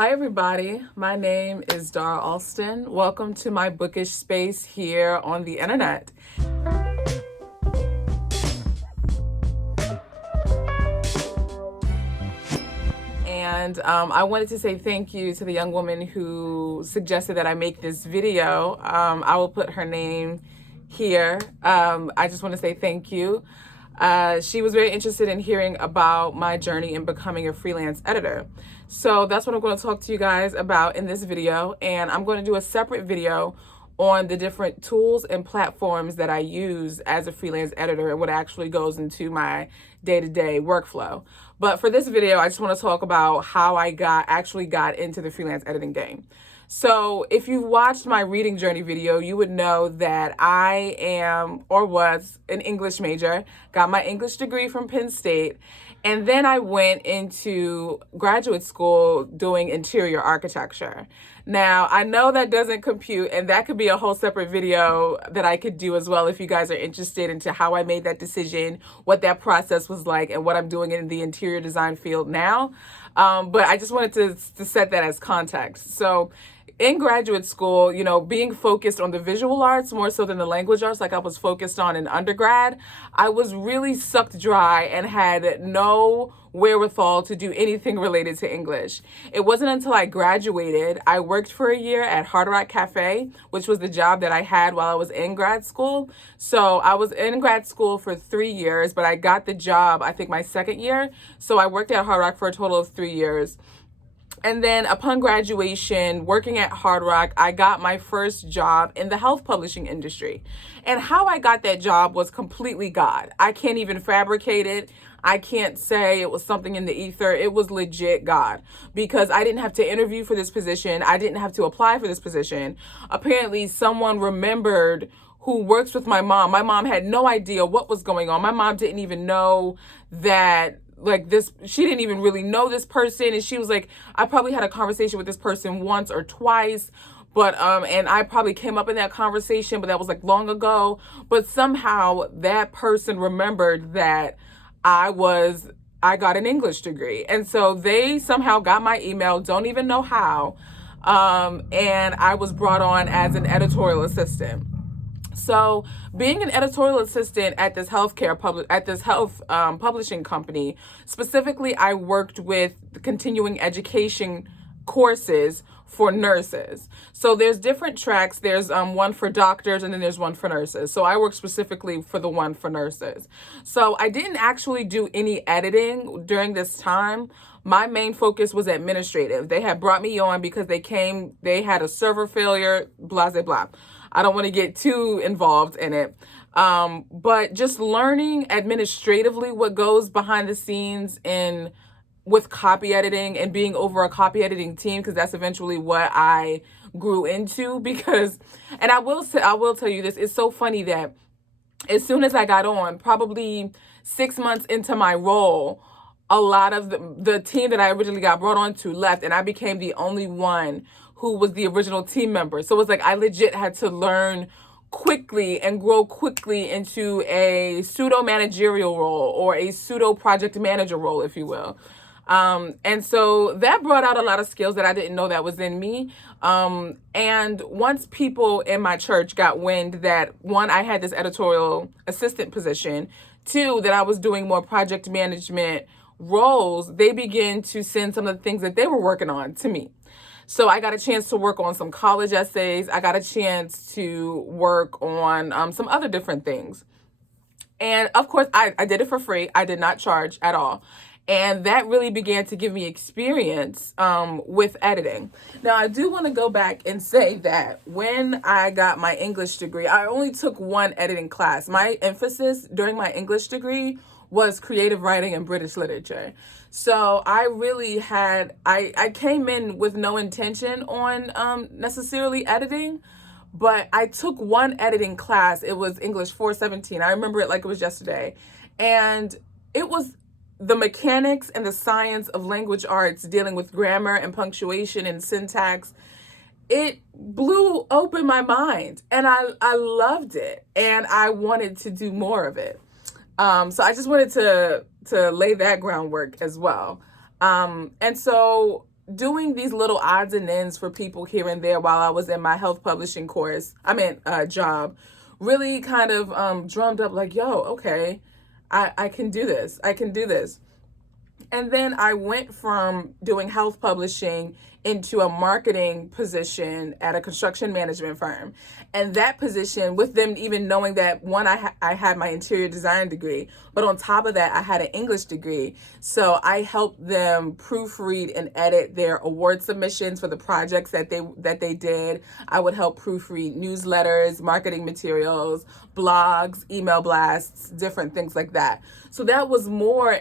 Hi, everybody. My name is Dara Alston. Welcome to my bookish space here on the internet. And I wanted to say thank you to the young woman who suggested that I make this video. I will put her name here. I just want to say thank you. She was very interested in hearing about my journey in becoming a freelance editor. So that's what I'm going to talk to you guys about in this video. And I'm going to do a separate video on the different tools and platforms that I use as a freelance editor and what actually goes into my day-to-day workflow. But for this video, I just want to talk about how I actually got into the freelance editing game. So if you've watched my reading journey video, you would know that I am or was an English major, got my English degree from Penn State, and then I went into graduate school doing interior architecture. Now, I know that doesn't compute, and that could be a whole separate video that I could do as well if you guys are interested into how I made that decision, what that process was like, and what I'm doing in the interior design field now. But I just wanted to set that as context. So in graduate school, being focused on the visual arts more so than the language arts, like I was focused on in undergrad, I was really sucked dry and had no wherewithal to do anything related to English. It wasn't until I graduated, I worked for a year at Hard Rock Cafe, which was the job that I had while I was in grad school. So I was in grad school for 3 years, but I got the job, I think my second year. So I worked at Hard Rock for a total of 3 years. And then upon graduation, working at Hard Rock, I got my first job in the health publishing industry. And how I got that job was completely God. I can't even fabricate it. I can't say it was something in the ether. It was legit God, because I didn't have to interview for this position. I didn't have to apply for this position. Apparently, someone remembered who works with my mom. My mom had no idea what was going on. My mom didn't even know that she didn't even really know this person. And she was like, I probably had a conversation with this person once or twice, but and I probably came up in that conversation, but that was like long ago. But somehow that person remembered that I got an English degree. And so they somehow got my email, don't even know how. And I was brought on as an editorial assistant. So being an editorial assistant at this health publishing company, specifically, I worked with the continuing education courses for nurses. So there's different tracks. There's one for doctors, and then there's one for nurses. So I work specifically for the one for nurses. So I didn't actually do any editing during this time. My main focus was administrative. They had brought me on because they had a server failure, blah, blah, blah. I don't want to get too involved in it. But just learning administratively what goes behind the scenes with copy editing and being over a copy editing team, because that's eventually what I grew into. And I will tell you this, it's so funny that as soon as I got on, probably 6 months into my role, a lot of the team that I originally got brought on to left, and I became the only one who was the original team member. So it was like I legit had to learn quickly and grow quickly into a pseudo managerial role or a pseudo project manager role, if you will. And so that brought out a lot of skills that I didn't know that was in me. And once people in my church got wind that, one, I had this editorial assistant position, two, that I was doing more project management roles, they began to send some of the things that they were working on to me. So I got a chance to work on some college essays. I got a chance to work on some other different things. And of course, I did it for free. I did not charge at all. And that really began to give me experience with editing. Now, I do want to go back and say that when I got my English degree, I only took one editing class. My emphasis during my English degree was creative writing and British literature. So I really I came in with no intention on necessarily editing, but I took one editing class. It was English 417. I remember it like it was yesterday. And it was the mechanics and the science of language arts dealing with grammar and punctuation and syntax. It blew open my mind, and I loved it, and I wanted to do more of it. So I just wanted to lay that groundwork as well. And so doing these little odds and ends for people here and there while I was in my health publishing job, really kind of drummed up like, yo, okay, I can do this. I can do this. And then I went from doing health publishing into a marketing position at a construction management firm. And that position, with them even knowing that, one, I had my interior design degree, but on top of that, I had an English degree. So I helped them proofread and edit their award submissions for the projects that they did. I would help proofread newsletters, marketing materials, blogs, email blasts, different things like that. So that was more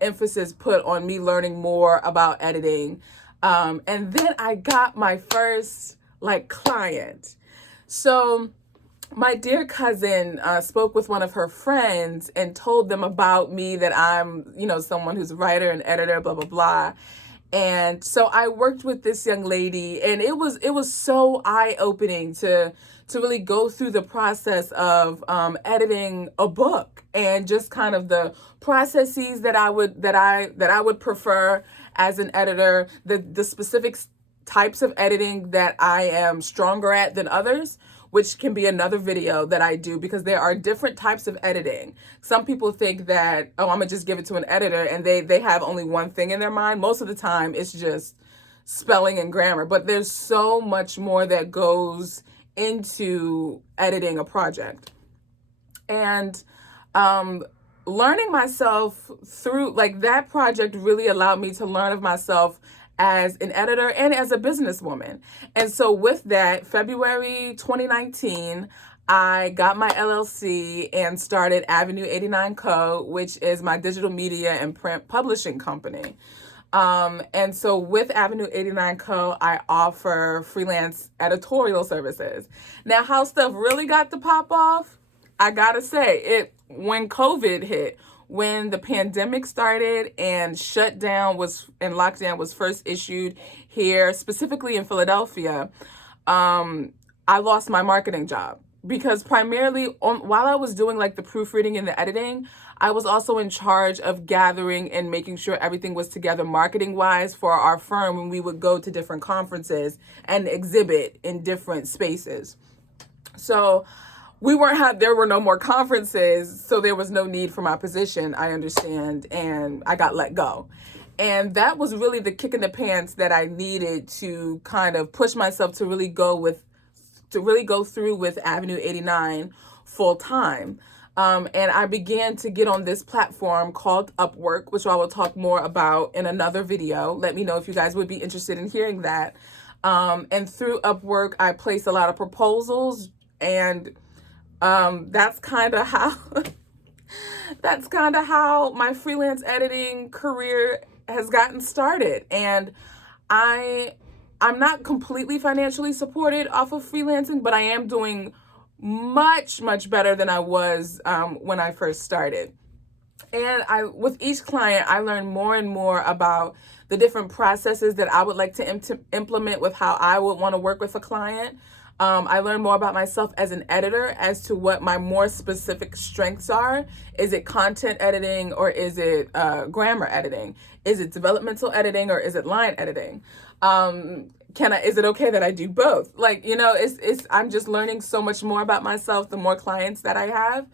emphasis put on me learning more about editing. And then I got my first client. So my dear cousin spoke with one of her friends and told them about me, that I'm, someone who's a writer and editor, blah, blah, blah. And so I worked with this young lady, and it was so eye-opening to really go through the process of editing a book, and just kind of the processes that I would prefer as an editor, the specific types of editing that I am stronger at than others, which can be another video that I do, because there are different types of editing. Some people think that, oh, I'm gonna just give it to an editor, and they have only one thing in their mind. Most of the time it's just spelling and grammar, but there's so much more that goes into editing a project. And learning myself through that project really allowed me to learn of myself as an editor and as a businesswoman. And so with that, February 2019, I got my LLC and started Avenue 89 Co., which is my digital media and print publishing company. And so with Avenue 89 Co., I offer freelance editorial services. Now, how stuff really got to pop off, I gotta say, when COVID hit, when the pandemic started and lockdown was first issued here, specifically in Philadelphia, I lost my marketing job, because primarily while I was doing the proofreading and the editing, I was also in charge of gathering and making sure everything was together marketing wise for our firm when we would go to different conferences and exhibit in different spaces. So there were no more conferences, so there was no need for my position, I understand, and I got let go. And that was really the kick in the pants that I needed to kind of push myself to really go through with Avenue 89 full time. And I began to get on this platform called Upwork, which I will talk more about in another video. Let me know if you guys would be interested in hearing that. And through Upwork, I place a lot of proposals, and that's kind of how my freelance editing career has gotten started. And I'm not completely financially supported off of freelancing, but I am doing much, much better than I was when I first started. And with each client, I learn more and more about the different processes that I would like to implement with how I would want to work with a client. I learn more about myself as an editor, as to what my more specific strengths are. Is it content editing, or is it grammar editing? Is it developmental editing, or is it line editing? Is it okay that I do both? I'm just learning so much more about myself the more clients that I have.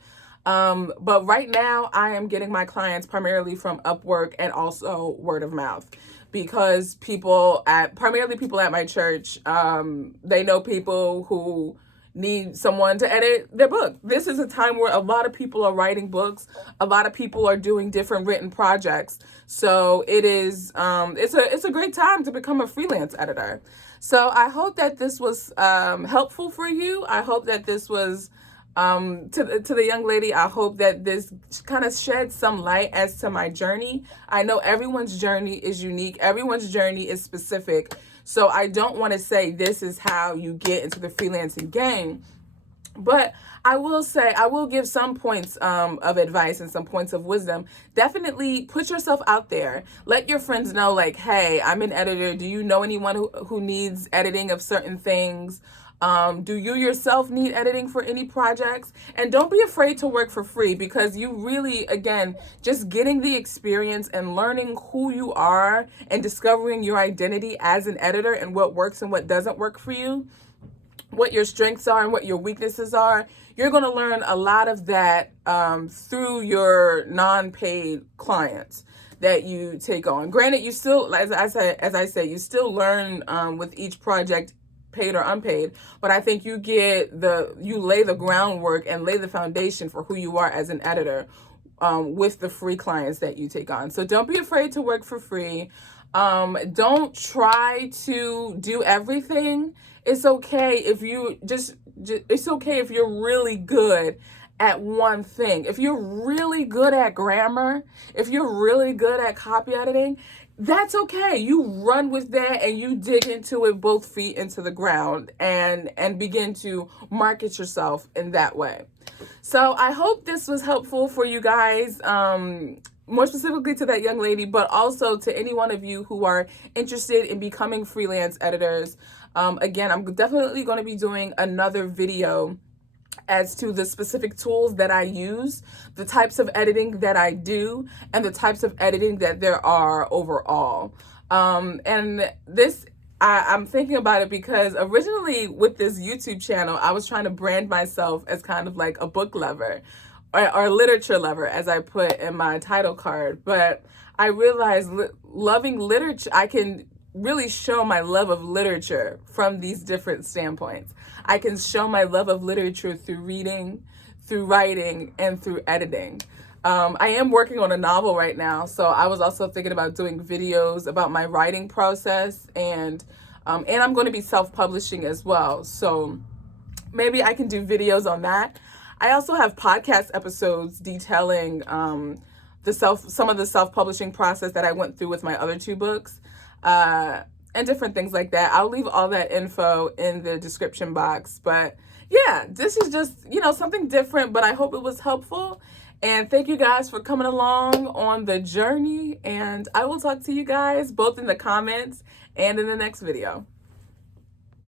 But right now I am getting my clients primarily from Upwork and also word of mouth, because primarily people at my church, they know people who need someone to edit their book. This is a time where a lot of people are writing books. A lot of people are doing different written projects. So it's a great time to become a freelance editor. So I hope that this was helpful for you. I hope that this was to the young lady, I hope that this kind of sheds some light as to my journey. I know everyone's journey is unique. Everyone's journey is specific. So I don't want to say this is how you get into the freelancing game. But I will give some points of advice and some points of wisdom. Definitely put yourself out there. Let your friends know, hey, I'm an editor. Do you know anyone who needs editing of certain things? Do you yourself need editing for any projects? And don't be afraid to work for free, because you really, again, just getting the experience and learning who you are and discovering your identity as an editor and what works and what doesn't work for you, what your strengths are and what your weaknesses are. You're going to learn a lot of that through your non-paid clients that you take on. Granted, you still, as I say, you still learn with each project, paid or unpaid, but I think you lay the groundwork and lay the foundation for who you are as an editor with the free clients that you take on. So don't be afraid to work for free. Don't try to do everything. It's okay if you it's okay if you're really good at one thing. If you're really good at grammar, if you're really good at copy editing, that's okay. You run with that and you dig into it, both feet into the ground, and begin to market yourself in that way. So I hope this was helpful for you guys, more specifically to that young lady, but also to any one of you who are interested in becoming freelance editors. Again, I'm definitely going to be doing another video as to the specific tools that I use, the types of editing that I do, and the types of editing that there are overall. And this, I'm thinking about it because originally with this YouTube channel, I was trying to brand myself as kind of like a book lover or literature lover, as I put in my title card. But I realized loving literature, I can really show my love of literature from these different standpoints. I can show my love of literature through reading, through writing, and through editing. I am working on a novel right now, so I was also thinking about doing videos about my writing process, and I'm going to be self-publishing as well. So maybe I can do videos on that. I also have podcast episodes detailing some of the self-publishing process that I went through with my other two books. And different things like that. I'll leave all that info in the description box. But yeah, this is just, something different, but I hope it was helpful. And thank you guys for coming along on the journey. And I will talk to you guys both in the comments and in the next video.